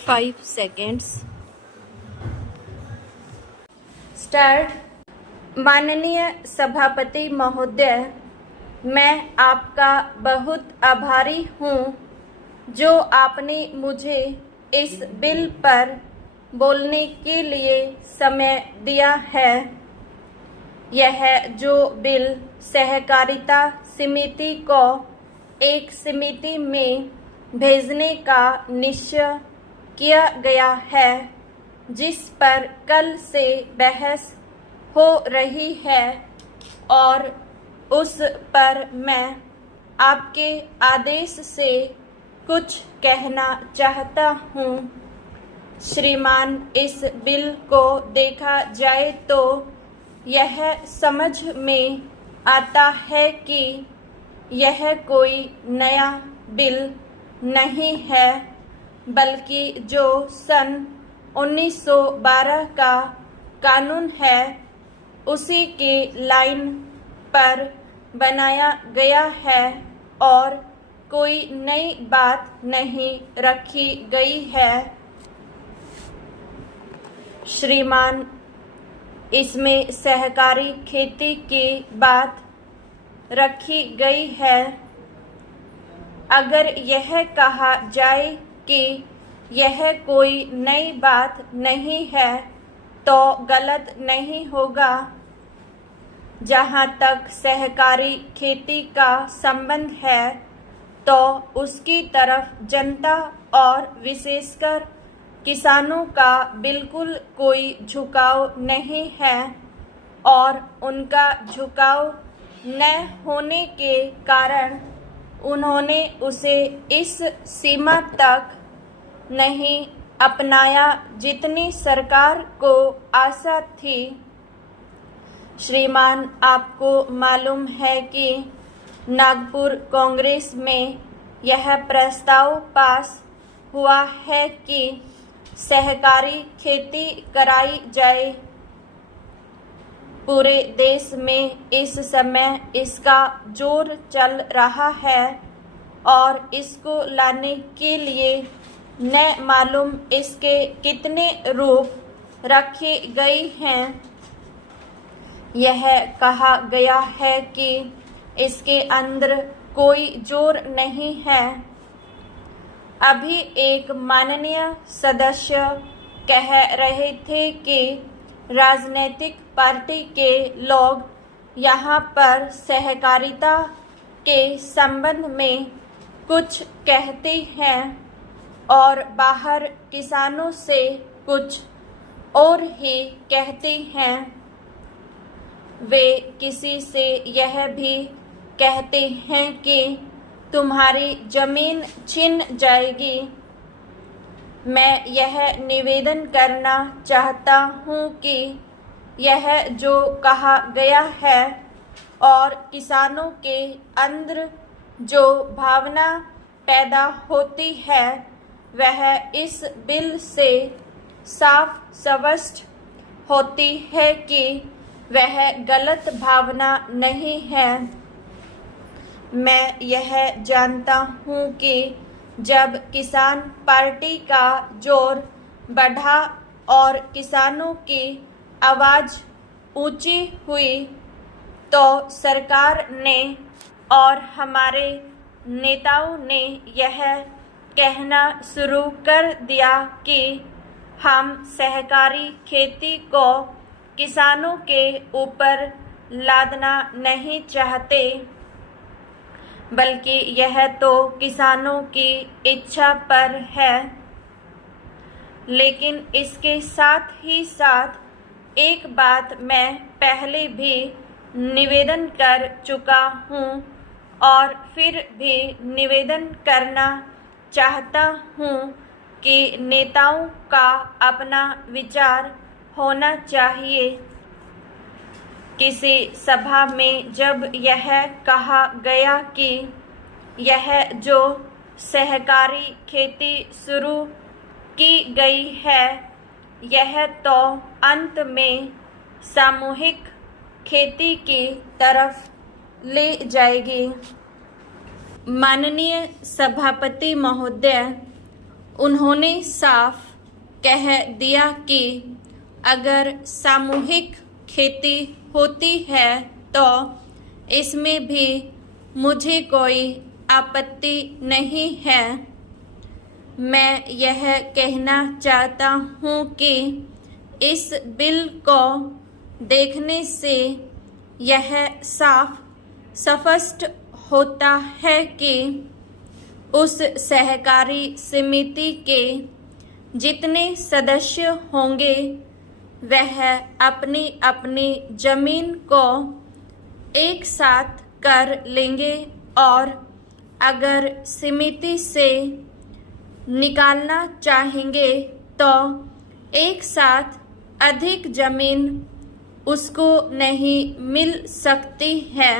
5 seconds. Start. माननीय सभापति महोदय, मैं आपका बहुत आभारी हूँ जो आपने मुझे इस बिल पर बोलने के लिए समय दिया है। यह जो बिल सहकारिता समिति को एक समिति में भेजने का निश्चय किया गया है, जिस पर कल से बहस हो रही है और उस पर मैं आपके आदेश से कुछ कहना चाहता हूँ। श्रीमान, इस बिल को देखा जाए तो यह समझ में आता है कि यह कोई नया बिल नहीं है, बल्कि जो सन 1912 का कानून है उसी की लाइन पर बनाया गया है और कोई नई बात नहीं रखी गई है। श्रीमान, इसमें सहकारी खेती की बात रखी गई है। अगर यह कहा जाए कि यह कोई नई बात नहीं है तो गलत नहीं होगा। जहाँ तक सहकारी खेती का संबंध है तो उसकी तरफ जनता और विशेषकर किसानों का बिल्कुल कोई झुकाव नहीं है और उनका झुकाव न होने के कारण उन्होंने उसे इस सीमा तक नहीं अपनाया जितनी सरकार को आशा थी। श्रीमान, आपको मालूम है कि नागपुर कांग्रेस में यह प्रस्ताव पास हुआ है कि सहकारी खेती कराई जाए। पूरे देश में इस समय इसका जोर चल रहा है और इसको लाने के लिए न मालूम इसके कितने रूप रखे गए हैं। यह कहा गया है कि इसके अंदर कोई जोर नहीं है। अभी एक माननीय सदस्य कह रहे थे कि राजनीतिक पार्टी के लोग यहाँ पर सहकारिता के संबंध में कुछ कहते हैं और बाहर किसानों से कुछ और ही कहते हैं। वे किसी से यह भी कहते हैं कि तुम्हारी जमीन छिन जाएगी। मैं यह निवेदन करना चाहता हूँ कि यह जो कहा गया है और किसानों के अंदर जो भावना पैदा होती है वह इस बिल से साफ स्पष्ट होती है कि वह गलत भावना नहीं है। मैं यह जानता हूँ कि जब किसान पार्टी का जोर बढ़ा और किसानों की आवाज़ ऊंची हुई तो सरकार ने और हमारे नेताओं ने यह कहना शुरू कर दिया कि हम सहकारी खेती को किसानों के ऊपर लादना नहीं चाहते, बल्कि यह तो किसानों की इच्छा पर है। लेकिन इसके साथ ही साथ एक बात मैं पहले भी निवेदन कर चुका हूँ और फिर भी निवेदन करना चाहता हूँ कि नेताओं का अपना विचार होना चाहिए। किसी सभा में जब यह कहा गया कि यह जो सहकारी खेती शुरू की गई है यह तो अंत में सामूहिक खेती की तरफ ले जाएगी। माननीय सभापति महोदय, उन्होंने साफ कह दिया कि अगर सामूहिक खेती होती है तो इसमें भी मुझे कोई आपत्ति नहीं है। मैं यह कहना चाहता हूँ कि इस बिल को देखने से यह साफ स्पष्ट होता है कि उस सहकारी समिति के जितने सदस्य होंगे वह अपनी अपनी जमीन को एक साथ कर लेंगे और अगर समिति से निकालना चाहेंगे तो एक साथ अधिक जमीन उसको नहीं मिल सकती है।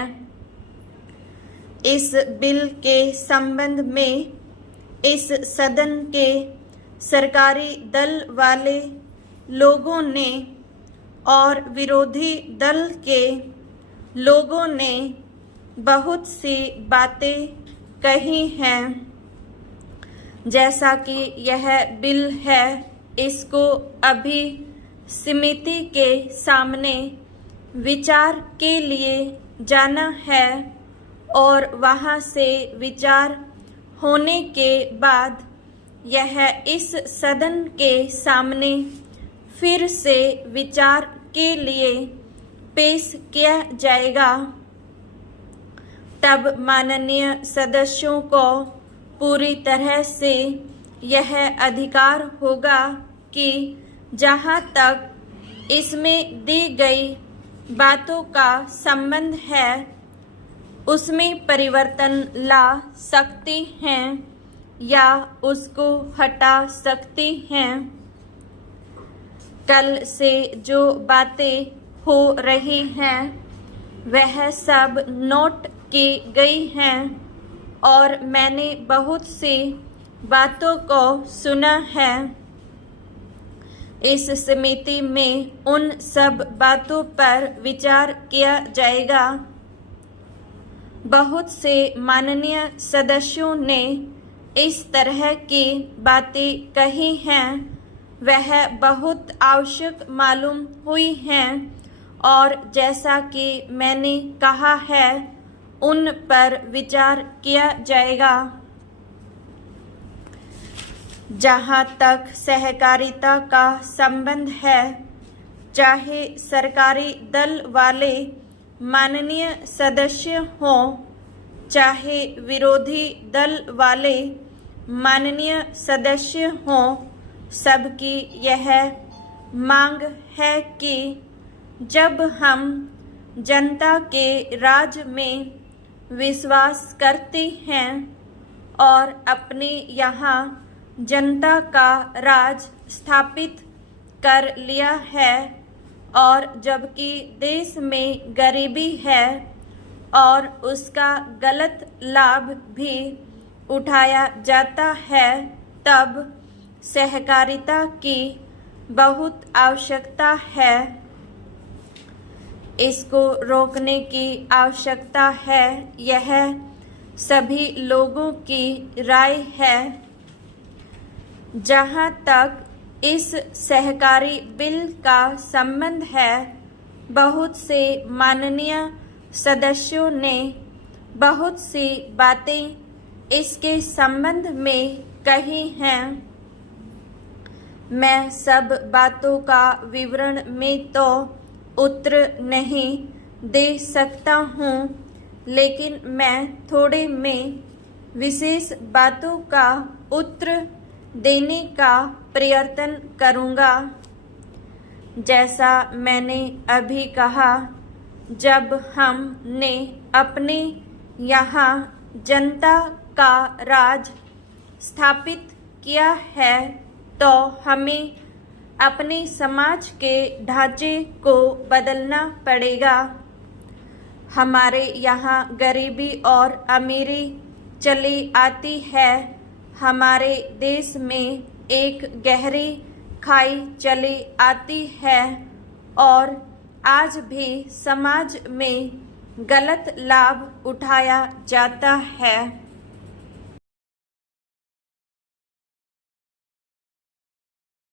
इस बिल के संबंध में इस सदन के सरकारी दल वाले लोगों ने और विरोधी दल के लोगों ने बहुत सी बातें कही हैं। जैसा कि यह बिल है, इसको अभी समिति के सामने विचार के लिए जाना है और वहां से विचार होने के बाद यह इस सदन के सामने फिर से विचार के लिए पेश किया जाएगा। तब माननीय सदस्यों को पूरी तरह से यह अधिकार होगा कि जहाँ तक इसमें दी गई बातों का संबंध है उसमें परिवर्तन ला सकती हैं या उसको हटा सकती हैं। कल से जो बातें हो रही हैं वह सब नोट की गई हैं और मैंने बहुत सी बातों को सुना है। इस समिति में उन सब बातों पर विचार किया जाएगा। बहुत से माननीय सदस्यों ने इस तरह की बातें कही हैं, वह बहुत आवश्यक मालूम हुई हैं और जैसा कि मैंने कहा है उन पर विचार किया जाएगा। जहाँ तक सहकारिता का संबंध है, चाहे सरकारी दल वाले माननीय सदस्य हों, चाहे विरोधी दल वाले माननीय सदस्य हों, सबकी यह मांग है कि जब हम जनता के राज में विश्वास करते हैं और अपने यहाँ जनता का राज स्थापित कर लिया है और जबकि देश में गरीबी है और उसका गलत लाभ भी उठाया जाता है, तब सहकारिता की बहुत आवश्यकता है। इसको रोकने की आवश्यकता है, यह सभी लोगों की राय है। जहाँ तक इस सहकारी बिल का संबंध है, बहुत से माननीय सदस्यों ने बहुत सी बातें इसके संबंध में कही हैं। मैं सब बातों का विवरण में तो उत्तर नहीं दे सकता हूँ, लेकिन मैं थोड़े में विशेष बातों का उत्तर देने का प्रयत्न करूँगा। जैसा मैंने अभी कहा, जब हमने अपने यहाँ जनता का राज स्थापित किया है तो हमें अपने समाज के ढांचे को बदलना पड़ेगा। हमारे यहाँ गरीबी और अमीरी चली आती है। हमारे देश में एक गहरी खाई चली आती है और आज भी समाज में गलत लाभ उठाया जाता है।